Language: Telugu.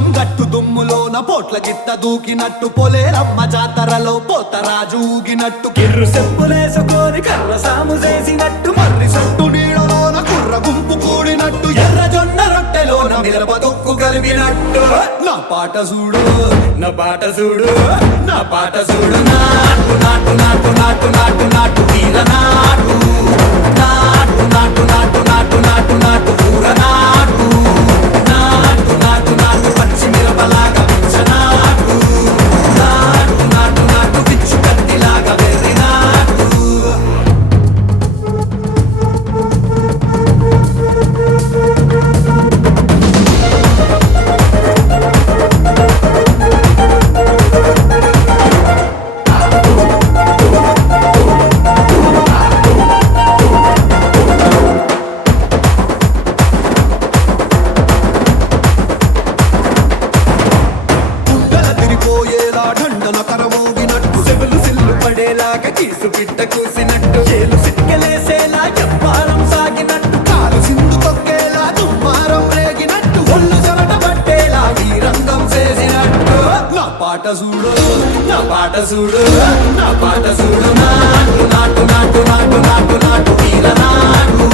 లింగం గట్టు దుమ్ములోన పోట్ల గిత్త దూకినట్టు పొలేరమ్మ జాతరలో పోతరాజు ఊగినట్టు కిర్రు చెప్పులేసుకొని కర్ర సాము చేసినట్టు మర్రి సట్టు నీడలోన కుర్ర గుంపు కూడినట్టు ఎర్ర జొన్న రొట్టెలోన మిరప దొక్కు కలిపినట్టు నా పాట చూడు నా పాట చూడు నా పాట చూడు నాటు నాటు నాటు నాటు నాటు నాటు తీర నాటు నాటు నాటు నాటు నాటు నాటు నాటు పూర నాటు నాటు నాటు నాటు పచ్చి మిరపలాగా పిచ్చ నాటు నాటు నాటు నాటు పిచ్చు కత్తిలాగా వెర్రి నాటు కీసు పిట్ట కూసినట్టు చేలు సిక్కలేసేలా ఎవ్వారం సాగినట్టు కాలు సింధు తొక్కేలా దుమ్మారం రేగినట్టు ఒళ్ళు చెమట పట్టేలా ఈ రంగం చేసినట్టు నా పాట చూడు నా పాట చూడు నా పాట చూడు నాటు నాటు నాటు నాటు నాటు నాటు వీర నాటు